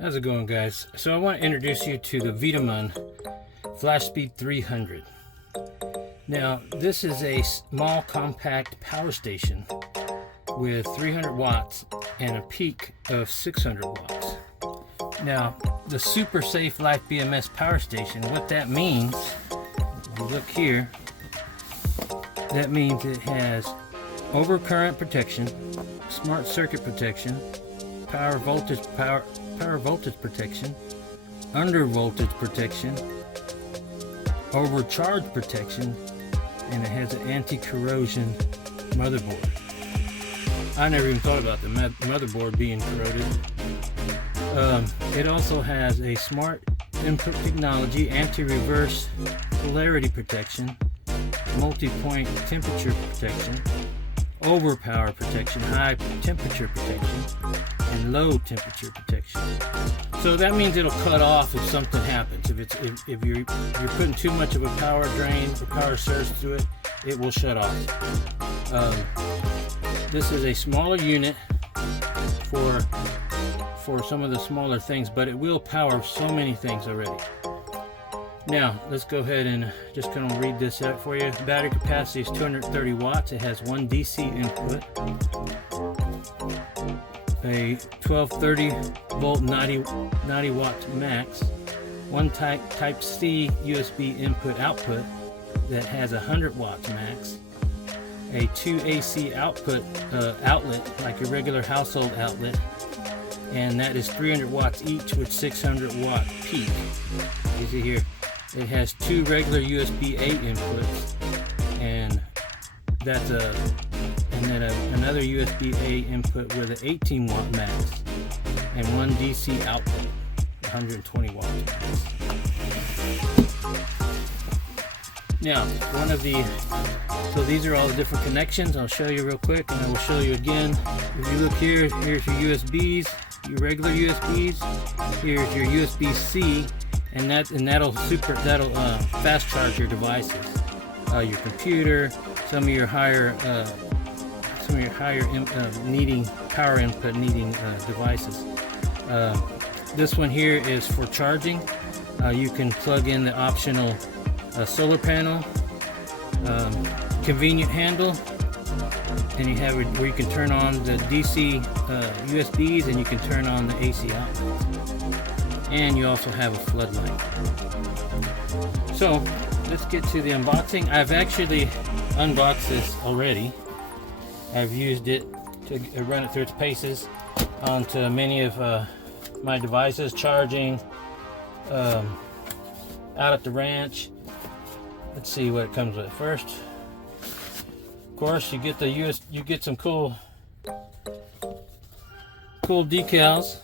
How's it going, guys? So I want to introduce you to the VTOMAN FlashSpeed 300. Now this is a small compact power station with 300 watts and a peak of 600 watts. Now the super safe life BMS power station, what that means, if you look here, that means it has overcurrent protection, smart circuit protection, power voltage protection, under voltage protection, overcharge protection, and it has an anti-corrosion motherboard. I never even thought about the motherboard being corroded. It also has a smart input technology, anti-reverse polarity protection, multi-point temperature protection, overpower protection, high temperature protection, and low temperature protection. So that means it'll cut off if something happens. If you're putting too much of a power drain or power surge through it, it will shut off. This is a smaller unit for some of the smaller things, but it will power so many things already. Now let's go ahead and just kind of read this out for you. Battery capacity is 230 watts. It has one DC input, a 1230 volt 90 watts max, one type C USB input output that has 100 watts max, a 2 AC output outlet like a regular household outlet, and that is 300 watts each with 600 watt peak. You see here, it has two regular USB-A inputs, and that's another USB-A input with an 18 watt max, and one DC output, 120 watts max. Now, so these are all the different connections. I'll show you real quick, and I will show you again. If you look here, here's your USBs, your regular USBs. Here's your USB-C. And that'll fast charge your devices, your computer, some of your higher needing power input needing devices. This one here is for charging. You can plug in the optional solar panel, convenient handle, and you have it where you can turn on the DC USBs and you can turn on the AC outlets. And you also have a floodlight. So let's get to the unboxing. I've actually unboxed this already. I've used it to run it through its paces onto many of my devices, charging, out at the ranch. Let's see what it comes with. First, of course, you get some cool decals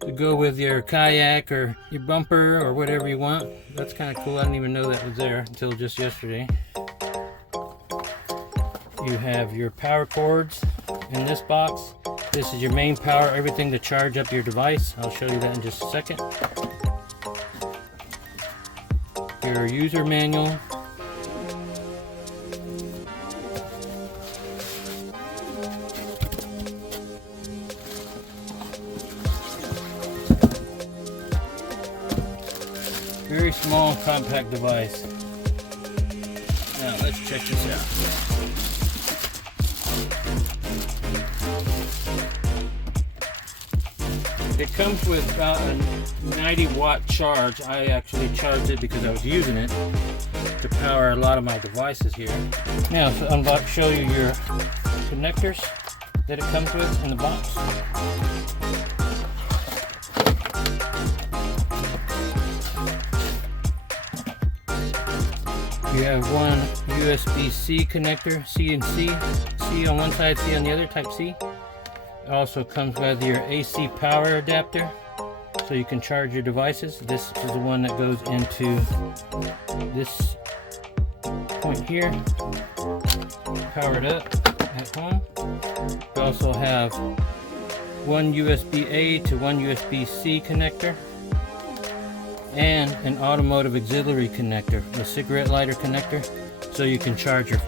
to go with your kayak or your bumper or whatever you want. That's kind of cool. I didn't even know that was there until just yesterday. You have your power cords in this box. This is your main power, everything to charge up your device. I'll show you that in just a second. Your user manual. Very small, compact device. Now let's check this out. It comes with about a 90 watt charge. I actually charged it because I was using it to power a lot of my devices here. Now to show you your connectors that it comes with in the box. You have one USB-C connector, C and C on one side, C on the other, type C. It also comes with your AC power adapter, so you can charge your devices. This is the one that goes into this point here, power it up at home. You also have one USB-A to one USB-C connector, and an automotive auxiliary connector, a cigarette lighter connector, so you can charge your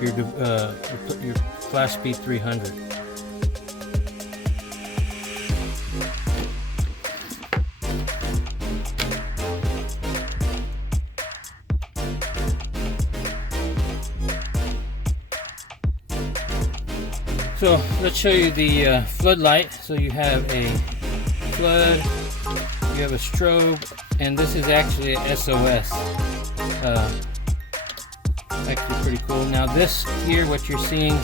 FlashSpeed 300. So let's show you the floodlight. So you have a flood, you have a strobe, and this is actually a SOS. Actually pretty cool. Now this here, what you're seeing,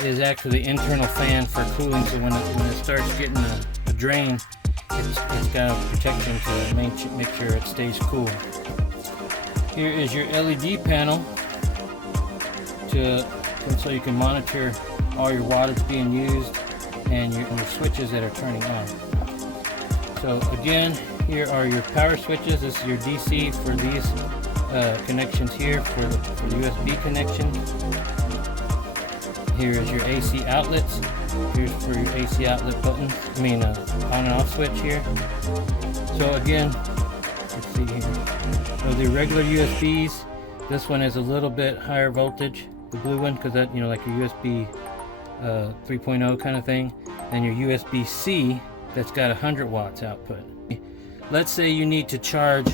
is actually the internal fan for cooling. So when it starts getting a drain, it's got a protection to make sure it stays cool. Here is your LED panel so you can monitor all your wattage being used and your switches that are turning on. So again, here are your power switches. This is your DC for these connections here for the USB connection. Here is your AC outlets. Here's for your AC outlet button. On and off switch here. So again, let's see here. So the regular USBs, this one is a little bit higher voltage, the blue one, because that, like your USB 3.0 kind of thing. Then your USB-C, that's got 100 watts output. Let's say you need to charge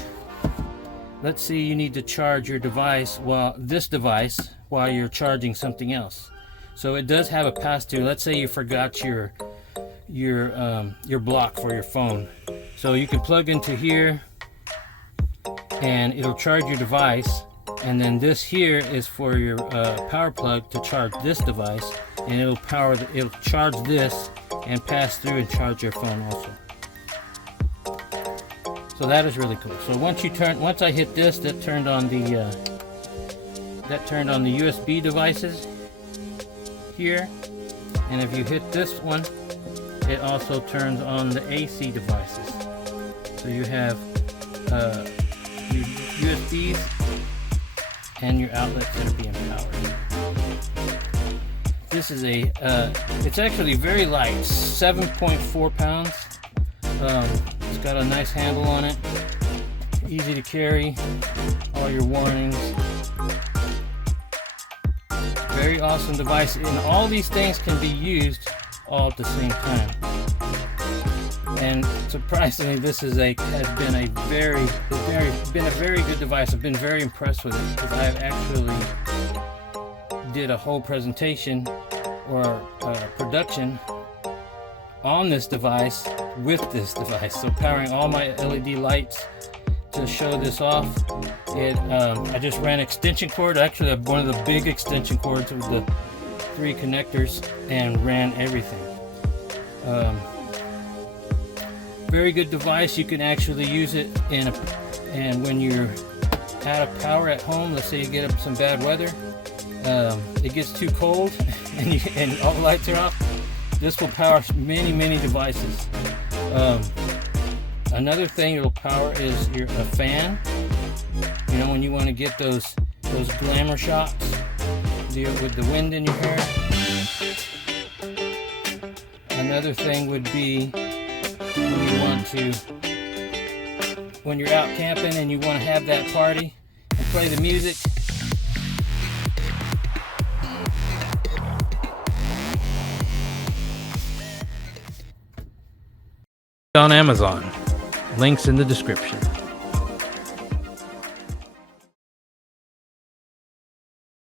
your device while you're charging something else. So it does have a pass-through. Let's say you forgot your block for your phone. So you can plug into here and it'll charge your device, and then this here is for your power plug to charge this device, and it'll charge this and pass through and charge your phone also. So that is really cool. So once I hit this, that turned on the USB devices here, and if you hit this one, it also turns on the AC devices. So you have your USBs and your outlets that are being powered. This is it's actually very light, 7.4 pounds. It's got a nice handle on it, easy to carry, all your warnings. Very awesome device, and all these things can be used all at the same time. And surprisingly, this has been a very good device. I've been very impressed with it, because I've actually did a whole presentation or production on this device with this device. So powering all my LED lights to show this off. I just ran extension cord. Actually, I have one of the big extension cords with the 3 connectors and ran everything. Very good device. You can actually use it and when you're out of power at home, let's say you get up some bad weather, it gets too cold and all the lights are off, this will power many devices. Another thing it'll power is a fan. When you want to get those glamour shots with the wind in your hair. Another thing would be when you're out camping and you want to have that party and play the music. On Amazon. Links in the description.